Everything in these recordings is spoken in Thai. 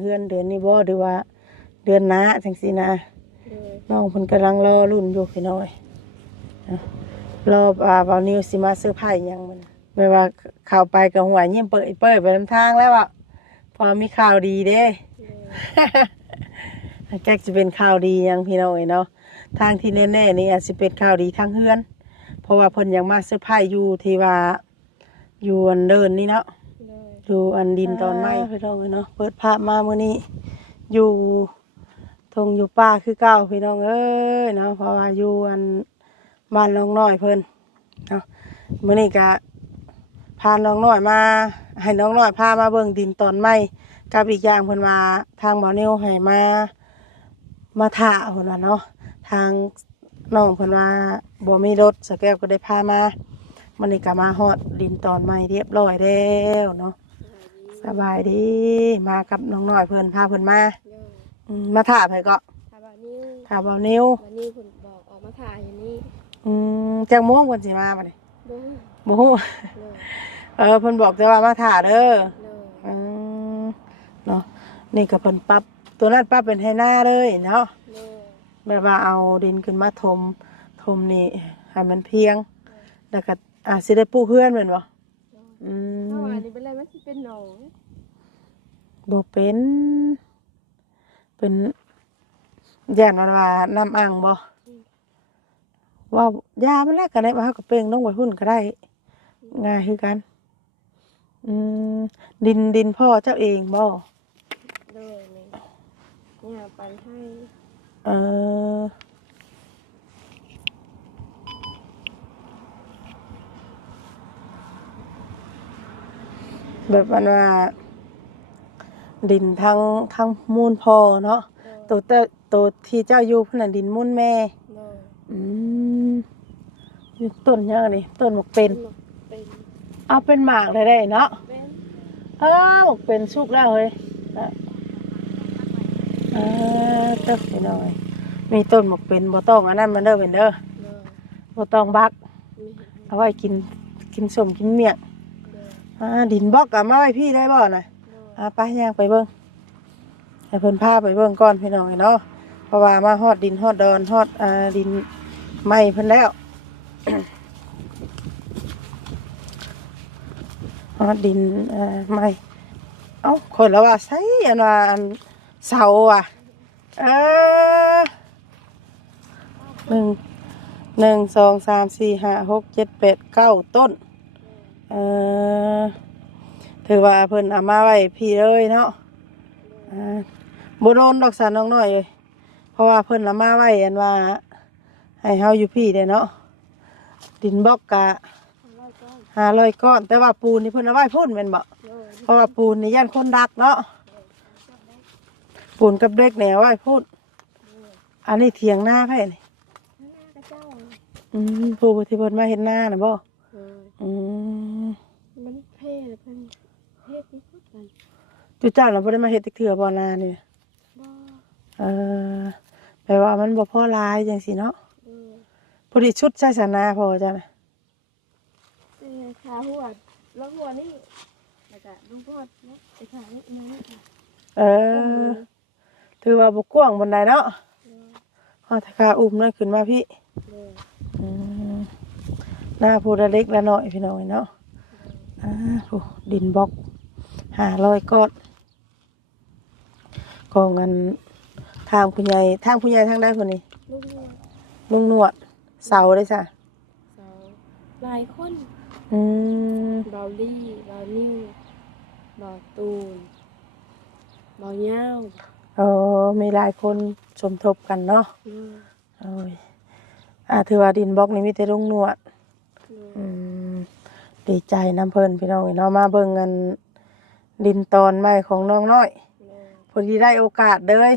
เฮือนเดือนนี้บ่หรือว่าเดือนหน้าจังซี่นะน้องเพิ่นกำลังรอรุ่นอยู่พี่น้อยรอบ่าวนิวสิมาเซอร์ไพรส์หยังมันแม่ว่าเข้าไปก็หัวยิ้มเปิ้ยไปนำทางแล้วอ่ะพอมีข่าวดีเด้แจ็คสิเป็นข่าวดีหยังพี่น้อยเนาะทางที่แน่ๆนี่อาจสิเป็นข่าวดีทางเฮือนเพราะว่าเพิ่นยังมาเซอร์ไพรส์อยู่ที่ว่าอยู่อันเดินนี่เนาะอยู่อันดินตอนไม้พี่น้องเนาะเปิดภาพมามื้อนี้อยู่ทงอยู่ป่าคือเก่าพี่น้องเอ้ยเนาะเพราะว่าอยู่อันบ้านน้องน้อยเพิ่นเนาะมื้อนี้ก็พาน้องน้อยมาให้น้องน้อยพามาเบิ่งดินตอนไม้กับอีกอย่างเพิ่นว่าทางบ่อนิ้วให้มาถ่าเพิ่นว่าเนาะทางน้องเพิ่นว่าบ่มีรถสแก้วก็ได้พามามื้อนี้ก็มาฮอดดินตอนไม้เรียบร้อยแล้วเนาะสบายดีมากับน้องน้อยเพิ่นพาเพิ่นมามาถ่าไผก็ถ่าบ่าวนิ้ววันนี้คุณบอกออกมาถ่ายอย่างนี้จักโมงเพิ่นสิมาบัดนี้บ่ฮู้เพิ่นบอกแต่ว่ามาถ่าเด้อเนาะนี่ก็เพิ่นปรับตัวนั้นปรับเป็นให้หน้าเลยเนาะแบบว่าเอาดินขึ้นมาถมนี่ให้มันเพียงแล้วก็สิได้ปลูกเฮือนแม่นบ่เมื่อวานนี้เป็นไรมันสิเป็นหนองบ่เป็นย่านว่าน้ำอ่างบ่ว่ายามันแลกกันได้บ่เฮาก็เป่งลงไว้หุ่นก็ได้ง่ายคือกันดินพ่อเจ้าเองบ่เลยเนี่ยไปให้แบบว่าดินทั้งมูลพ่อเนาะตัวที่เจ้าอยู่เพิ่นน่ะดินมูลแม่ต้นยังนี่ต้นหมกเป็นเอาเป็นหมากเลยได้เนาะหมกเป็นสุกแล้วเฮ้ยเจ้าพี่น้อยมีต้นหมกเป็นบ่ต้องอันนั้นมันเด้อเป็นเด้อบ่ต้องบักเอาไว้กินส้มกินเมี่ยงดินบล็อกกับมาไว้พี่ได้บ่น่ะไปย่างไปเบิ่งให้เพิ่นพาไปเบิ่งก่อนพี่น้องเนาะเพราะว่ามาฮอดดินฮอดดอนฮอดดินไม้เพิ่นแล้วฮอดดินไม้คนละว่าใส่อันว่าเสาอ่ะ1 2 3 4 5 6 7 8 9ต้นถือว่าเพิ่นเอามาไว้พี่เลยเนาะบ่โดนดอกสันน้องน้อยเลยเพราะว่าเพิ่นเอามาไว้อันว่าให้เฮาอยู่พี่ได้เนาะดินบล็อกกะ500ก้อนแต่ว่าปูนนี่เพิ่นเอาไว้พุ่นแม่นบ่เพราะว่าปูนนี่ย่านคนรักเนาะปูนกับเด็กแนวไว้พุ่นอันนี้เถียงหน้าไผนี่ผู้ที่เพิ่นมาเฮ็ดนาน่ะบ่มันเพ่เพิ่นเฮ็ดที่สุดกันจุเจ้าเราบ่ได้มาเฮ็ดเทื่อบ่นานี่บ่แปลว่ามันบ่พอหลายจังซี่เนาะพอดีชุดใช้สนาพอจ้ะนะขาหัวแล้วหัวนี่แล้วก็ลูกพอดเนาะไอ้ขานี่ถือว่าบ่กว้างปานใดเนาะฮอดขาอุ้มนั่นขึ้นมาพี่หน้าผู้เล็กละน้อยพี่น้องเนาะดินบล็อก500ก้อนกองกันทางผู้ใหญ่ทางใดคนนี้ลุงนวดเสาได้จ้ะหลายคนบอลลี่บอลนิวบอลตูนบอลยาวมีหลายคนสมทบกันเนาะถือว่าดินบล็อกนี่มีแต่ลุงนวดดีใจน้ำเพิ่นพี่น้องเนาะมาเบิ่งกันดินตอนไม้ของน้องน้อยพอดีได้โอกาสเลย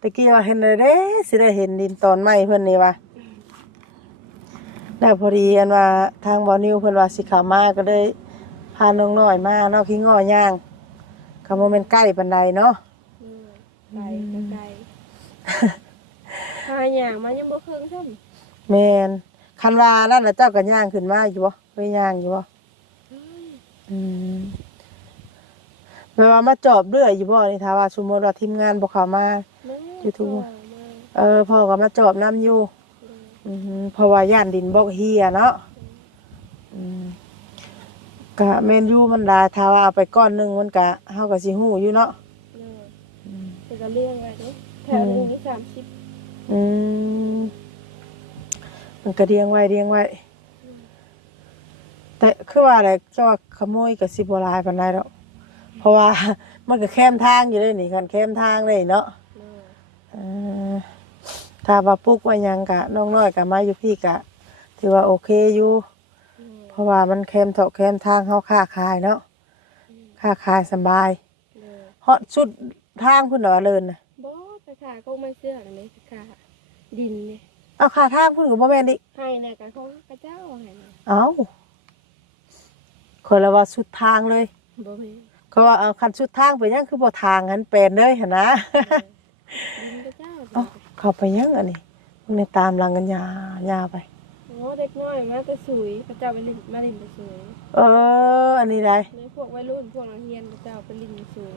ตะกี้ว่าเห็นเลยเด้สิได้เห็นดินตอนไม้เพิ่นนี่ว่าได้พอดีอันว่าทางบ่อนิวเพิ่นว่าสิเข้ามาก็เลยพาน้องน้อยมาเนาะขี้ง้อย่างก็บ่แม่นใกล้ปานใดเนาะไกลพาย่างมายังบ่ครึ่งซ้ํแม่นคันว่านั่นน่ะเจ้าก็ย่างขึ้นมาอยู่บ่เคยย่างอยู่บ่ แปลว่ามาจอบเรื่อยอยู่บ่นี่ถ้าว่าสมมุติว่าทีมงานบ่เข้ามา อยู่ทุกวัน พ่อก็มาจอบน้ำอยู่เพราะว่าย่านดินบ่เฮียเนาะก็แม่นอยู่มันหลายถ้าว่าเอาไปก้อนหนึงมันก็เฮาก็สิฮู้อยู่เนาะแต่ก็เลี้ยงไว้เด้แถวนึงนี่30มันก็เลี้ยงไว้แต่คือว่าอะไรเจ้าว่าขโมยก็สิบ่หลายปานใดดอกเพราะว่ามันก็แคมทางอยู่เลยนี่คันแคมทางเลยเนาะถ้าว่าปลูกไว้หยังก็น้องน้อยก็มาอยู่พี่ก็ถือว่าโอเคอยู่เพราะว่ามันแคมเถาะแคมทางเฮาค้าขายเนาะค้าขายสบายฮอดสุดทางพุ่นเหรอเลินน่ะบ่ไปขาก็ไม่เชื่ออันนี้ขาดินนี่เอาค่าทางพุ่นก็บ่แม่นดิให้น่ะก็ของพระเจ้าให้น่ะเอ้าคนละว่าสุดทางเลยบ่แม่นเขาว่าเอาคันสุดทางไปยังคือบ่ทางหันเป็นเลยหั่นนะดินพระเจ้าเข้าไปยังอันนี้มันในตามหลังกันยาไปเด็กน้อยมาแต่สุยพระเจ้าไปลินมาลินไปสุยอันนี้ได้ในพวกวัยรุ่นพวกนักเรียนพระเจ้าไปลินไปสุย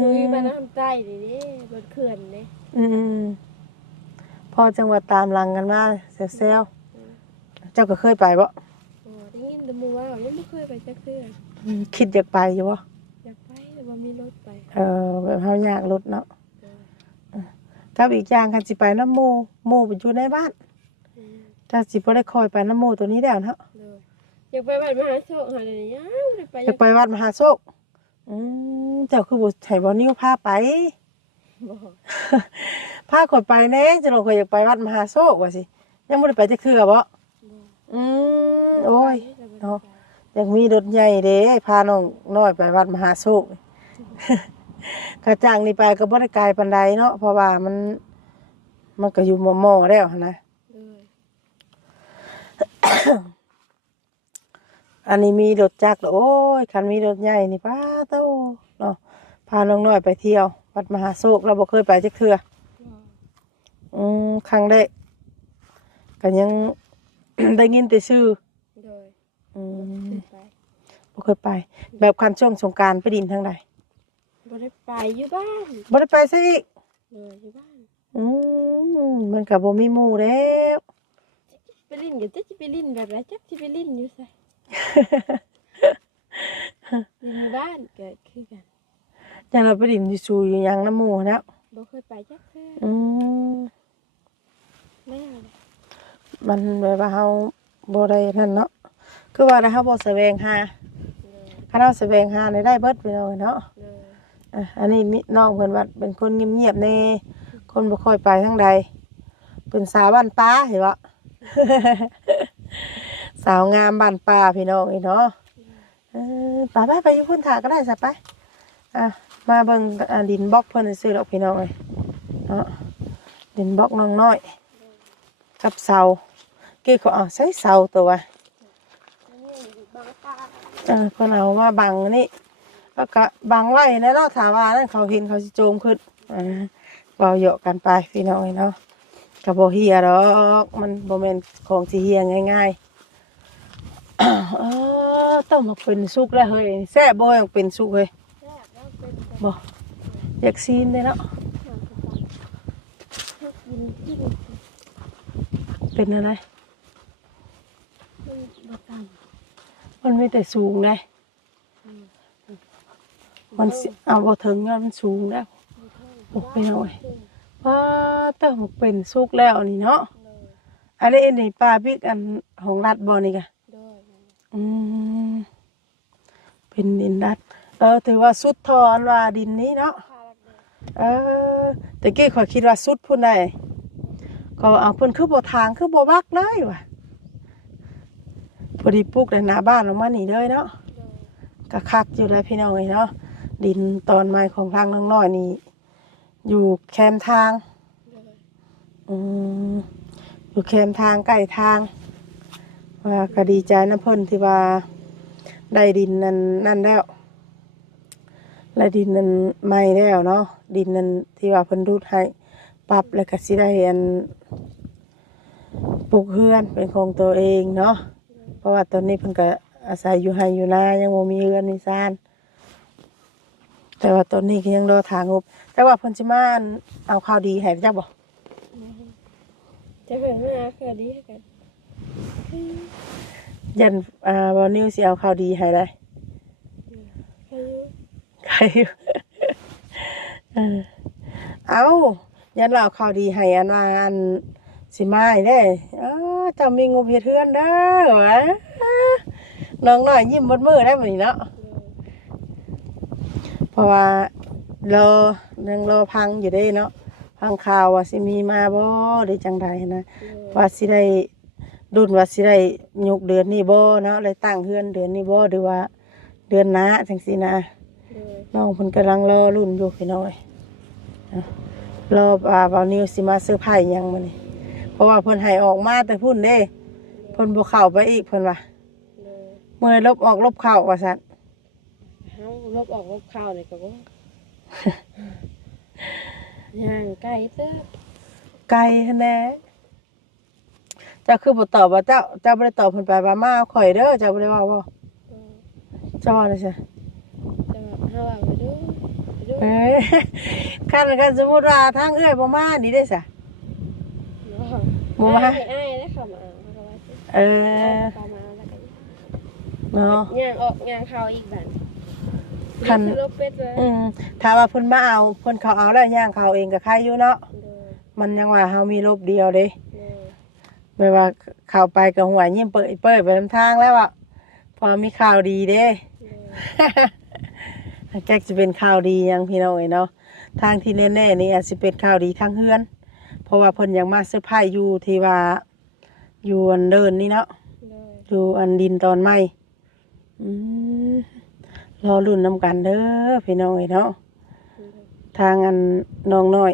สุยไปน้ำใต้นี่บนเขื่อนนี่พอจังหวัดตามหลังกันมาเซลเจ้าก็เคยไปบ่ได้ยินแต่มูว่ายังไม่เคยไปจักเทื่อคิดอยากไปอยู่บ่อยากไปแต่ว่ามีรถไปแบบเฮาอยากรถเนาะกับอีกอย่างคันสิไปน้ำหมู่ไปอยู่ในบ้านถ้าสิบ่ได้คอยไปน้ำหมู่ตัวนี้แล้วเนาะอยากไปวัดมหาโชคหาได้ยังอยากไปวัดมหาโชคเจ้าคือบ่ให้บ่นิ้วพาไปบ่พาข่อยไปแน่จะลองข่อยอยากไปวัดมหาโชคว่าสิยังบ่ได้ไปจักเทื่อบ่โอ้ยเนาะอยากมีรถใหญ่เด้พาน้องน้อยไปวัดมหาโชคกระจ่างนี่ไปก็บ่ได้ไกลปานใดเนาะเพราะว่ามันก็อยู่มอแล้วนะอันนี้มีรถจักรโอ้ยคันมีรถใหญ่นี่ป้าโตเนาะพาน้องน้อยไปเที่ยววัดมหาโชคเราบ่เคยไปจักเทื่อครั้งแรกก็ยัง ได้ยินแต่ชื่อบ่เคยไปแบบคันช่วงสงกรานต์ไปดินทางใดบ่ได้ไปอยู่บ้านบ่ได้ไปซะอีกอยู่บ้านมันก็บ่มีหมู่แล้วไปลิ้นก็จะไปลิ้นแบบไรจักสิไปลิ้นอยู่ไสอยู่บ้านก็คือกันจังเราไปดินอยู่สู่อยู่หยังน้ำหมู่แล้วบ่เคยไปจักเทื่อแล้วมันแบบว่าเฮาบ่ได้นั่นเนาะคือว่าเฮาบ่แสวงหาคันเฮาแสวงหาได้เบิดไปเลยเนาะอันนี้น้องเพิ่นว่าเป็นคนเงียบๆแน่คนบ่ค่อยไปทางใดเป็นสาวบ้านป่าเห็นบ่ สาวงามบ้านป่าพี่น้องอีเนาะไปอยู่พุ่นถาก็ได้ซะไปมาเบิ่งดินบล็อกเพิ่นซื้อดอกพี่น้องเอ้ยเนาะดินบล็อกน้องน้อยกับเสาเกี่ยวใช้เสาตัวเพิ่นเอามาบังนี่แล้วก็บังไว้ในเนาะถามว่านั่นเขาเห็นเขาสิโจมขึ้นเบาเหยาะกันไปพี่น้องเนาะก็บ่เฮียดอกมันบ่แม่นของสิเฮียง่ายๆต้องมาเป็นสุกแล้วเฮ้ยแซ่บบ่ยังเป็นสุกเฮ้ยบ่อยากซีนเด้เนาะเป็นอะไรมันไม่แต่สูงเลยมันเอาบ่ถึงมันสูงแล้วโอ้ไปหน่อยต้องเป็นสุกแล้วนี่เนาะอันนี้นี่ปลาบิ๊กอันของรัดบ่นี่กะเป็นดินรัดถือว่าสุดทอนว่าดินนี้เนาะแต่กี้ข้อยคิดว่าสุดพุ่นได้ก็เอาเพิ่นคือบ่ทางคือบ่บักเลยว่ะพอดีปลูกในหน้าบ้านเรามานี่เลยเนาะก็คักอยู่เลยพี่น้องเนาะดินตอนไม้ของทางน้อยๆนี่อยู่แคมทางอยู่แคมทางใกล้ทางว่าก็ดีใจนะเพิ่นที่ว่าได้ดินนั่นแล้วและดินนั้นใหม่แล้วเนาะดินนั้นที่ว่าเพิ่นดูดให้ปรับแล้วก็สิได้ปลูกเฮือนเป็นของตัวเองเนาะเพราะว่าตอนนี้เพิ่นก็อาศัยอยู่ไร่อยู่นายังบ่มีเฮือนมีซ่าน แต่ว่าตอนนี้ก็ยังรอถางบแต่ว่าเพิ่นสิมาเอาข่าวดีให้จักบ่ จะเป็นมาคือดีกัน ยันบ่นิวสิเอาข่าวดีให้ได้ พายุ ใครอยู่ เออเอายันเราเอาข่าวดีให้อันว่าอันสิมาให้ได้เจ้ามีงบเฮ็ดเฮือนเด้อวะน้องน้อยยิ้มเบดมื้อได้มื้อนี้เนาะเพราะว่ายังรอพังอยู่เด้เนาะพังข่าวว่าสิมีมาบ่ได้จังใดนะว่าสิได้รุ่นว่าสิได้ยกเดือนนี้บ่เนาะเลยตั้งเฮือนเดือนนี้บ่หรือว่าเดือนหน้าจังซี่นะน้องเพิ่นกำลังรอรุ่นอยู่พี่น้อยรอบ่าวนิวสิมาเซอร์ไพรส์หยังมื้อนี้เพราะว่าเพิ่นให้ออกมาแต่พุ่นเด้เพิ่นบ่เข้าไปอีกเพิ่นว่าเมื่อลบออกลบเข้าว่าซั่น เฮาลบออกลบเข้านี่ก็บ่ ย่างไก่เด้อ ไกลหั่นแหละเจ้าคือบ่ตอบว่าเจ้าบ่ได้ตอบเพิ่นไปว่ามาเอาข่อยเด้อเจ้าบ่ได้ว่าบ่เจ้าว่าจังซี่ จะเฮาว่าไปดูไปดู เอ้ย คันสมมุติว่าทางเอื้อยบ่มานี่ได้ซะบ่มา อ้ายได้เข้ามาเอาเขาก็ว่าสิ เออ เข้ามาแล้วก็ เนาะ ย่างออกย่างเข้าอีกบัด คัน ลบเป็ดเลย ถ้าว่าเพิ่นมาเอาเพิ่นเขาเอาแล้วย่างเขาเองก็ใครอยู่เนาะ เด้อ มันยังว่าเฮามีลบเดียวเด้ เด้อ ไม่ว่าเข้าไปก็หัวยิ้มเปื่อยไปนำทางแล้วอ่ะพอมีข่าวดีเด้ เด้อ แก๊กจะเป็นข่าวดียังพี่น้องเนาะทางที่แน่ๆนี่อาจสิเป็นข่าวดีทางเฮือนเพราะว่าเพิ่นยังมาเซอร์ไพรส์อยู่ที่ว่าอยู่อันเดินนี่เนาะ เด้อ อยู่อันดินตอนใหม่รอรุ่นนำกันเด้อพี่น้องเนาะทางอันน้องน้อย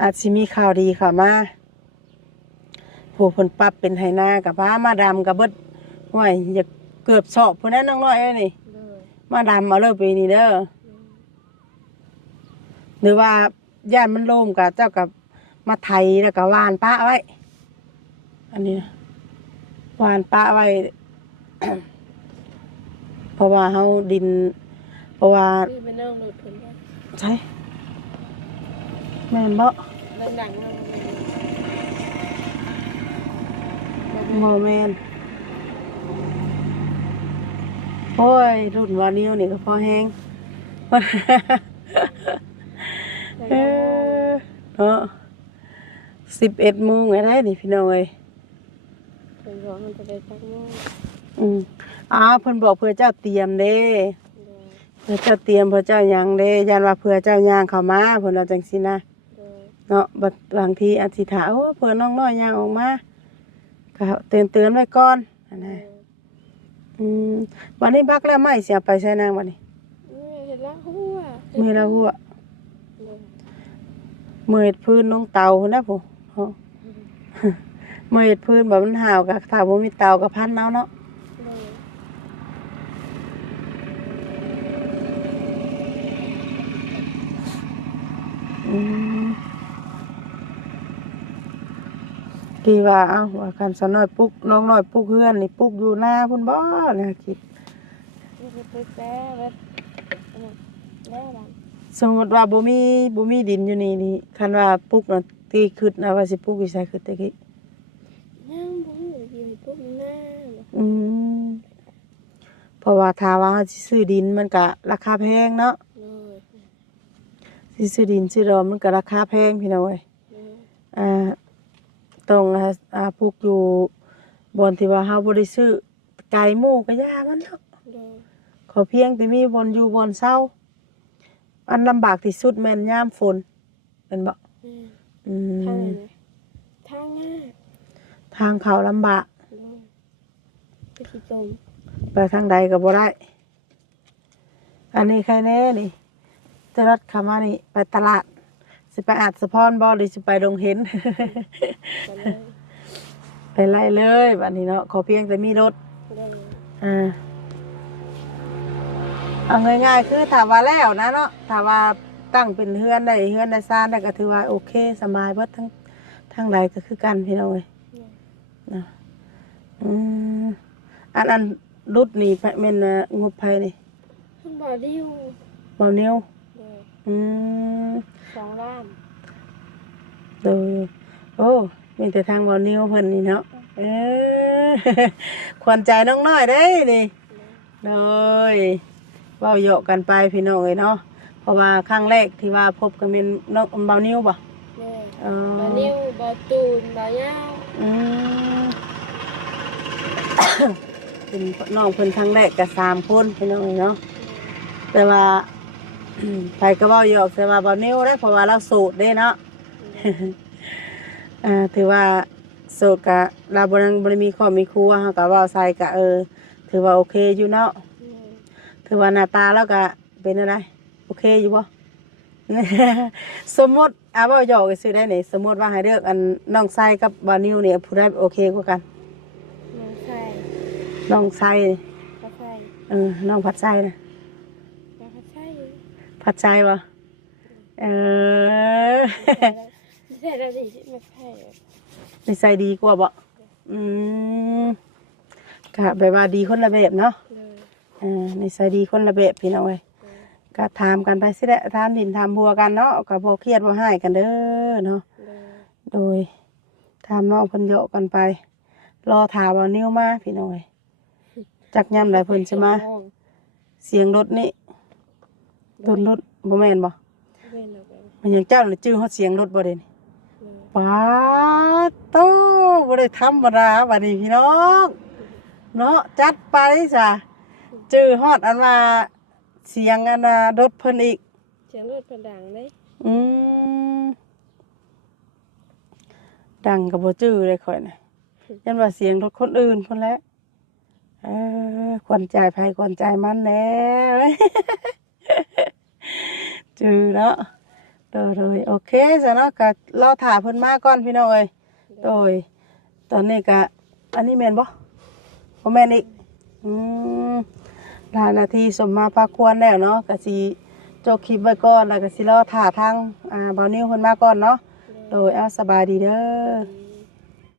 อาจสิมีข่าวดีเข้ามาผู้เพิ่นปรับเป็นไหนากับพามาดำกับเบิดห้วยอยากเกือบสอบพุ่นนั้นน้องน้อยเอ้ยนี่ เด้อ มาดำเอาเลยปีนี้เด้อหรือว่าย่านมันโล่งกับเจ้ากับมาไถแล้วก็หวานป้าไว้ อันนี้นะหวานป้าไว้ เพราะว่าเฮาดิน เพราะว่า คือไปนั่งรถเพิ่นก็ ใช่แม่นบ่ ดังๆมา บ่แม่นโอ้ยรุ่นวานิวนี่ก็พอแห้ง เออเนาะ11 โมงไงได้นี่พี่น้องเอ้ย เพิ่นบอกมันจะได้จักโมง เพิ่นบอกเพื่อเจ้าเตรียมเด้ เด้อ เพื่อเจ้าเตรียมเพื่อเจ้าหยังเด้ยันว่าเพื่อเจ้าย่างเข้ามาเพิ่นว่าจังซี่นะ เด้อ เนาะบางทีอธิษฐานโอ้เพื่อน้องน้อยย่างออกมาก็เตือนไว้ก่อนนั่น เด้ นะ อ วันนี้พักแล้วไม่เสียไปใช้นางวันนี้ เฮ็ดละหัว มือละหัว เด้อ มือเฮ็ดพื้นน้องเตาพุ่นนะผู้เนาะ มือเฮ็ดพื้นแบบมันห่าวกับถ้าบ่มีเตากับพันเอาเนาะ เด้อ อืมดีว่าเอ้าว่าคันสน้อยปลุกน้องน้อยปลุกเฮือนนี่ปลุกอยู่หน้าพุ่นบ่นะคิด ไปแซ่เว็ดแล้วบัด สมมุติว่าบ่มีดินอยู่นี่คันว่าปลุกน่ะตีขึ้นนะว่าสิปลุกอยู่ไสขึ้นตะกี้ ยังบ่ฮู้อยู่ปุ๊บหน้า อืมเพราะว่าถ้าว่าเราสิซื้อดินมันก็ราคาแพงเนาะ เด้อ สิซื้อดินซื้อดอนมันก็ราคาแพงพี่น้องเอ้ย เด้อ ต้องปลูกอยู่บอนที่ว่าเฮาบ่ได้ซื้อไก่หมูก็ย่ามันเนาะ เด้อ ขอเพียงแต่มีบอนอยู่บอนเซาอันลำบากที่สุดแม่นยามฝนแม่นบ่ อื ทาง ม ไหนทางหน้า ทางเขาลำบาก เด้อไปสิตม ไปทางใดก็บ่ได้ อันนี้ใครแน่นี่จะรัดเข้ามานี่ไปตลาดสิไปอาจสะพรบ่หรือสิไปดงเห็น กันเลย ไปไล่เลยบัดนี้เนาะขอเพียงแต่มีรถ เด้อ เอาง่ายๆคือถ้าว่าแล้วนะเนาะถ้าว่าตั้งเป็นเฮือนได้ซ่านได้ก็ถือว่าโอเคสบายเบิดทั้งใดก็คือกันพี่น้องเอ้ยนะอันรุดนี่แม่นงบไผนี่ คุณบ่ดิว เบานิ้ว เลย อืม 2 ล้าน โดยโอ้มีแต่ทางเบานิ้วเพิ่นนี่เนาะเออ ขวัญใจน้องน้อยเด้นี่ เลย โดยเว้าเหยาะกันไปพี่น้องเอ้ยเนาะเพราะว่าครั้งแรกที่ว่าพบกันเป็นน้องเบานิ้วบ่ เลย เออ บ่นิ้วบ่ตูนบ่ยาว อืม เป็นน้องเพิ่นครั้งแรกก็3คนพี่น้องเอ้ยเนาะแต่ว่า ไปก็เว้าเหยาะแต่ว่าเบานิ้วเด้เพราะว่าเราโสดเด้เนาะ ถือว่าโสดกะเราบ่ได้มีครอบมีครัวเฮาก็เว้าใส่กะถือว่าโอเคอยู่เนาะ เลย ถือว่าหน้าตาแล้วก็เป็นอะไรโอเคอยู่บ่ สมมติเว้าหยอกซื่อได้นี่สมมติว่าให้เลือกอันน้องไส้กับบานิวนี่ผู้ใดโอเคกว่ากัน น้องไส้ น้องไส้ ก็ไส้ น้องผัดไส้นะ ก็ไส้ ผัดไส้บ่เออ ใช่แล้วสิไม่ไส้ นิสัยดีกว่าบ่อืมก็แบบว่าดีคนละแบบเนาะ เลย นิสัยดีคนละแบบพี่น้องเอ้ย เลย ก็ถามกันไปสิแหละถามดินถามบัวกันเนาะก็บ่เครียดบ่ให้กันเด้อเนาะ เลย โดยถามน้องเพิ่นโยกกันไป รอถามเอานิ้วมาพี่น้องเอ้ยจักย่ำใดเพิ่นสิมาเสียงรถนี่รถบ่แม่นบ่ เว้นออกไป มันยังเจ้าน่ะจื้อฮอดเสียงรถบ่เด้นี่ เลย ป๊าดโตบ่ได้ธรรมดาบัดนี้พี่น้องเนาะจัดไปจ้ะจื้อฮอดอันว่าเสียงอันน่ะรถเพิ่นอีก เสียงรถประดังเลย อืมดังกับบ่จื้อเลยข่อยน่ะยันว่าเสียงรถคนอื่นพุ่นแหละขวัญใจภัยขวัญใจมันแหน่ จื้อเนาะโดยโอเคซะเนาะก็รอถ่าเพิ่นมาก่อนพี่น้องเอ้ยโดยตอนนี้ก็อันนี้แม่นบ่บ่แม่นอีกอืมหลายนาทีสมมาพาควรแล้วเนาะก็สิจบคลิปไว้ก่อนแล้วก็สิรอถ่าทางบ่าวนิวเพิ่นมาก่อนเนาะโดยเอาสบายดีเด้อ